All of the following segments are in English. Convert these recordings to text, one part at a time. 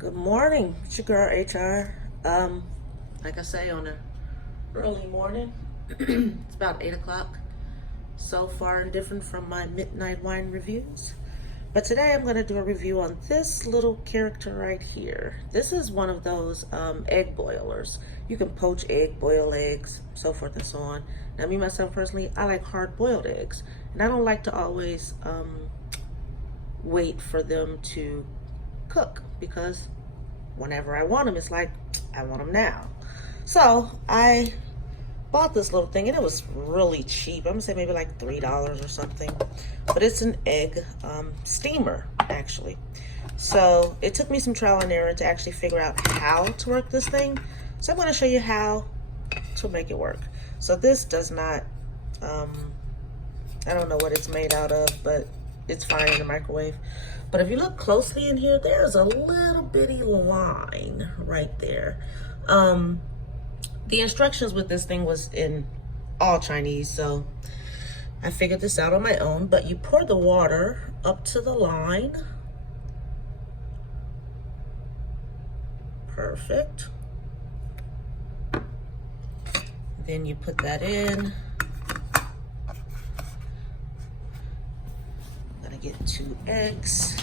Good morning, it's your girl HR. Like I say, on a early morning, it's about 8 o'clock. So far indifferent from my midnight wine reviews. But today I'm going to do a review on this little character right here. This is one of those egg boilers. You can poach egg, boil eggs, so forth and so on. Now me, myself personally, I like hard-boiled eggs. And I don't like to always wait for them to cook, because whenever I want them, it's like, I want them now. So I bought this little thing, and it was really cheap. I'm gonna say maybe like $3 or something, but it's an egg steamer, actually. So it took me some trial and error to actually figure out how to work this thing. So I'm gonna show you how to make it work. So this does not, I don't know what it's made out of, but it's fine in the microwave. But if you look closely in here, there's a little bitty line right there. The instructions with this thing was in all Chinese, so I figured this out on my own. But you pour the water up to the line. Perfect. Then you put that in. I'm gonna get 2 eggs.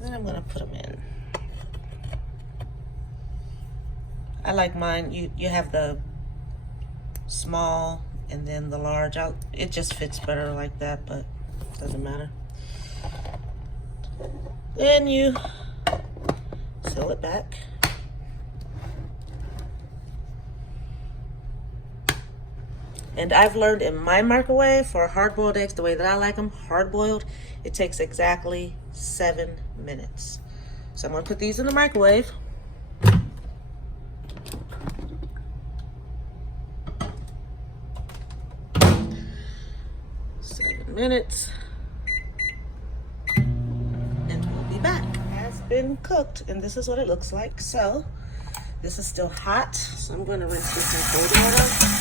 Then I'm gonna put them in. I like mine, you have the small and then the large. It just fits better like that, but it doesn't matter. Then you seal it back. And I've learned in my microwave for hard-boiled eggs, the way that I like them, hard-boiled, it takes exactly 7 minutes. So I'm gonna put these in the microwave. 7 minutes. And we'll be back. It has been cooked, and this is what it looks like. So this is still hot, so I'm gonna rinse this in cold water.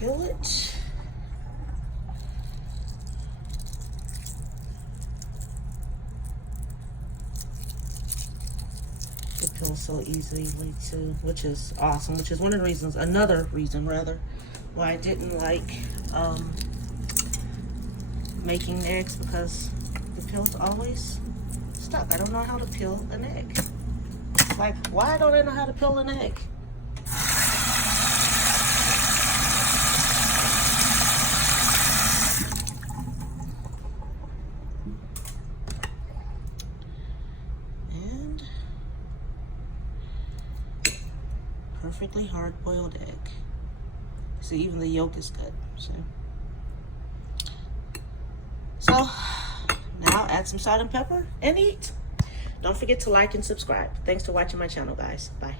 Peel it. It peels so easily too, which is awesome, which is one of the reasons, another reason rather, why I didn't like making eggs, because the peel's always stuck. I don't know how to peel an egg. It's like, why don't I know how to peel an egg? Perfectly hard-boiled egg. See, even the yolk is good. So now add some salt and pepper and eat. Don't forget to like and subscribe. Thanks for watching my channel, guys. Bye.